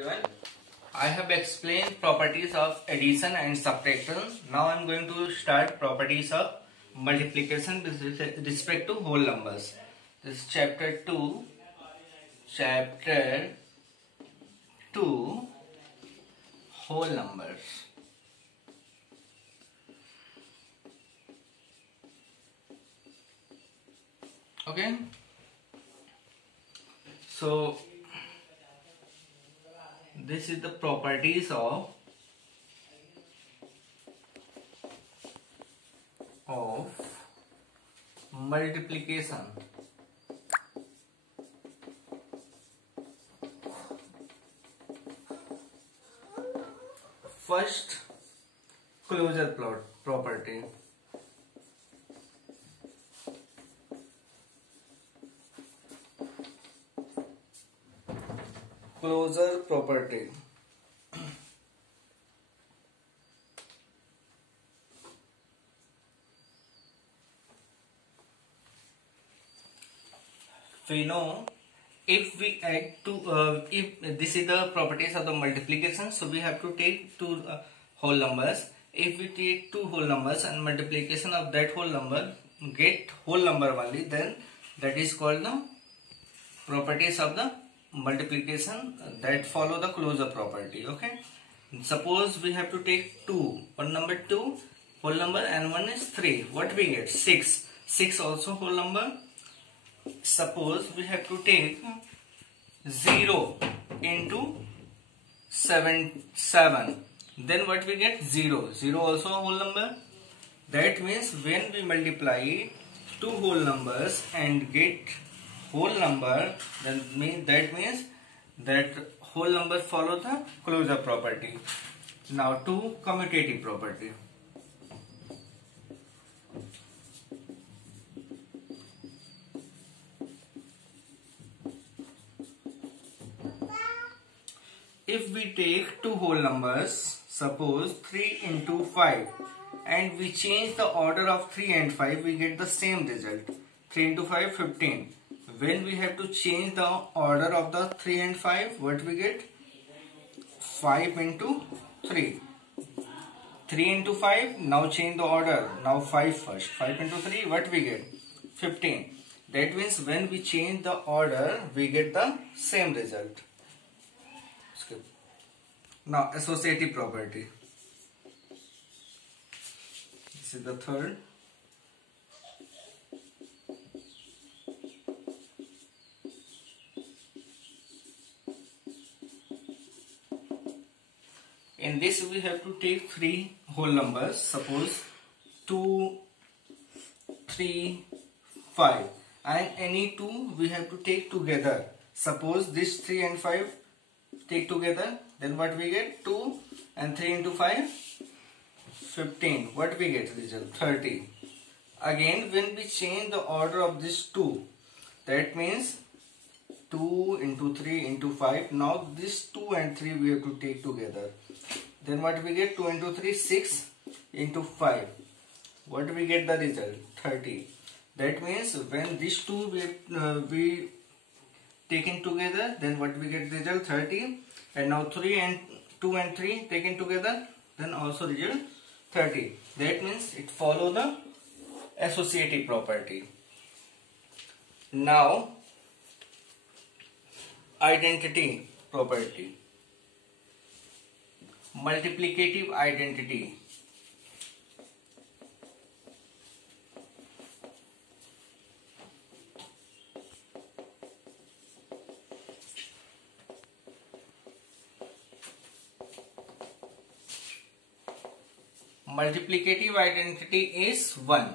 Everyone, I have explained properties of addition and subtraction. Now I am going to start properties of multiplication with respect to whole numbers. This is chapter 2. Chapter 2, whole numbers. Okay. So this is the properties of multiplication. First, closure property. Closure property. We know if we add two, if this is the properties of the multiplication, so we have to take two whole numbers. If we take two whole numbers and multiplication of that whole number get whole number only, then that is called the properties of the multiplication that follow the closure property. Okay, suppose we have to take two, one number 2 whole number and one is 3. What we get? 6. 6 also whole number. Suppose we have to take 0 into 7, then what we get? 0. 0 also a whole number. That means when we multiply two whole numbers and get whole number, then that means that whole number follow the closure property. Now to commutative property. If we take two whole numbers, suppose 3 into 5, and we change the order of 3 and 5, we get the same result. 3 into 5, 15. When we have to change the order of the 3 and 5, what we get? 5 into 3. 3 into 5, now change the order. Now 5 first. 5 into 3, what we get? 15. That means when we change the order, we get the same result. Skip. Now associative property. This is the third. In this we have to take three whole numbers. Suppose 2, 3, 5, and any two we have to take together. Suppose this 3 and 5 take together, then what we get? 2 and 3 into 5, 15. What we get? Result 30. Again, when we change the order of this 2, that means 2 into 3 into 5. Now this 2 and 3 we have to take together. Then what we get? 2 into 3, 6 into 5. What we get the result? 30. That means when these two we taken together, then what we get? Result 30. And now 2 and 3 taken together, then also result 30. That means it follow the associative property. Now identity property. Multiplicative identity. Multiplicative identity is 1.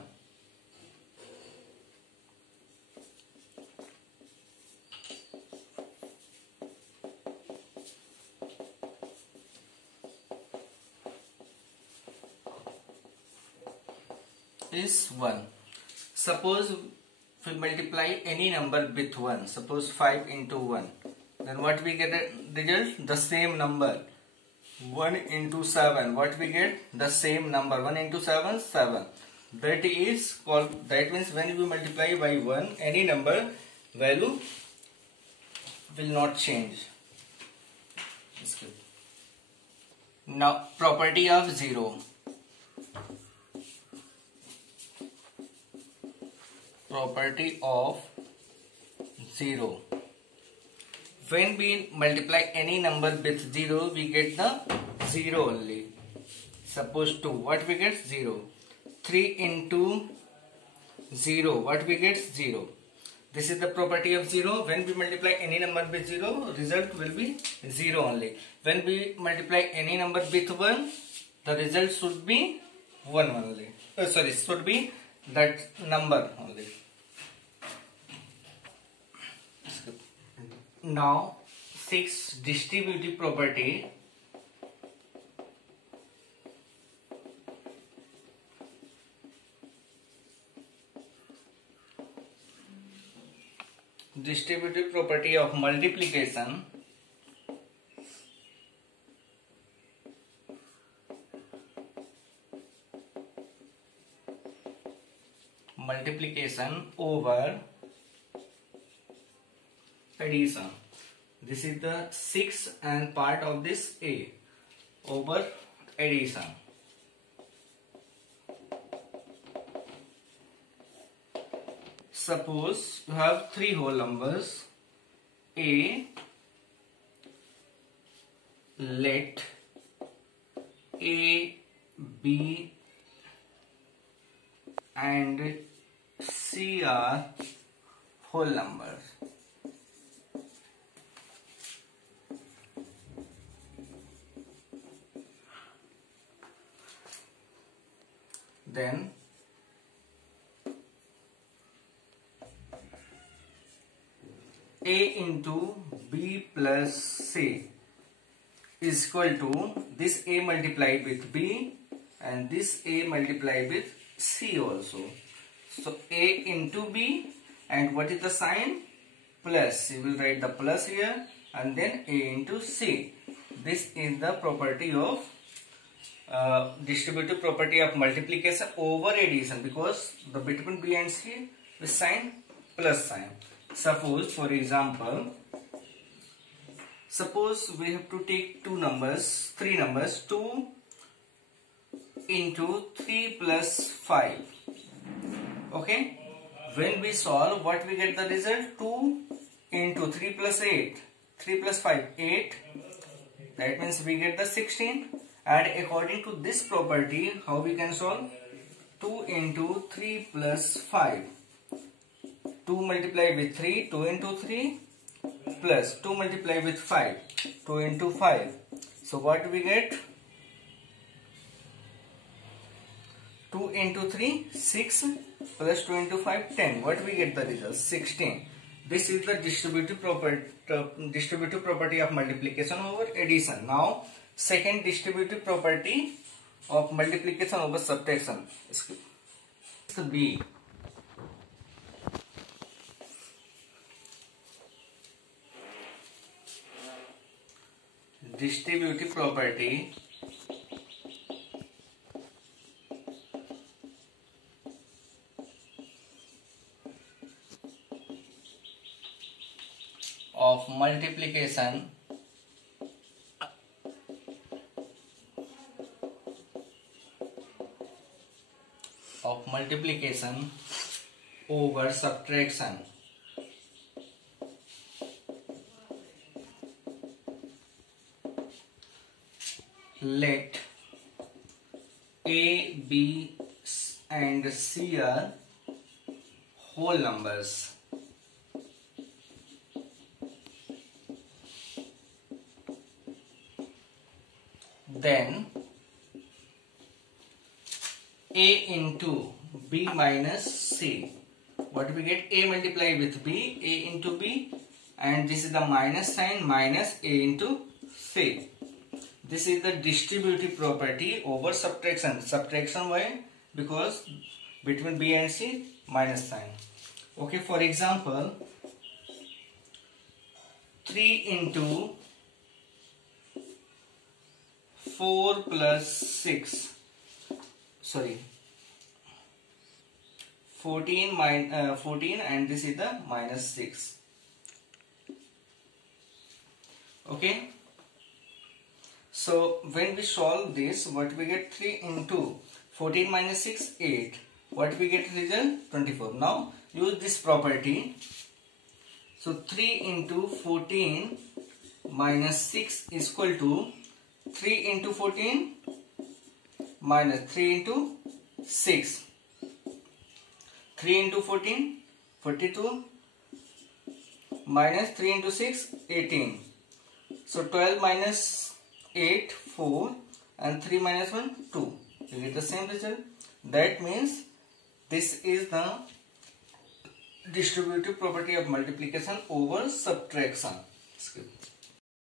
Is 1. Suppose we multiply any number with 1. Suppose 5 into 1. Then what we get the result? The same number. 1 into 7. What we get? The same number. 1 into 7, 7. That is called, that means when we multiply by 1, any number value will not change. Now property of 0. Property of 0. When we multiply any number with 0, we get the 0 only. Suppose 2, what we get? 0. 3 into 0, what we get? 0. This is the property of 0. When we multiply any number with 0, result will be 0 only. When we multiply any number with 1, the result should be 1 only. Should be that number only. Now 6, distributive property. Distributive property of multiplication. Multiplication over addition. This is the 6 and part of this A over addition. Suppose you have 3 whole numbers. A, let A, B and C are whole numbers. Then A into B plus C is equal to this A multiplied with B and this A multiplied with C also. So A into B, and what is the sign? Plus. You will write the plus here and then A into C. This is the property of distributive property of multiplication over addition, because the between B and C is sign plus sign. Suppose, for example, suppose we have to take three numbers, 2 into 3 plus 5. Okay, when we solve, what we get the result? 2 into 3 plus 8, 3 plus 5, 8. That means we get the 16. And according to this property, how we can solve? 2 into 3 plus 5. 2 multiplied with 3, 2 into 3, plus 2 multiplied with 5, 2 into 5. So what we get? 2 into 3, 6, plus 2 into 5, 10. What we get the result? 16. This is the distributive property of multiplication over addition. Now, second distributive property of multiplication over subtraction. The B. Distributive property of multiplication over subtraction. Let A, B and C are whole numbers. Then A into B minus C. What we get? A multiplied with B, A into B, and this is the minus sign, minus A into C. This is the distributive property over subtraction. Subtraction why? Because between B and C, minus sign. Okay, for example, 3 into 4 plus 6. Sorry. 14 and this is the minus 6. Okay. So when we solve this, what we get? 3 into 14 minus 6, 8. What we get result? 24. Now use this property. So 3 into 14 minus 6 is equal to 3 into 14 minus 3 into 6. 3 into 14, 42, minus 3 into 6, 18. So 12 minus 8, 4, and 3 minus 1, 2. You get the same result. That means this is the distributive property of multiplication over subtraction. Skip.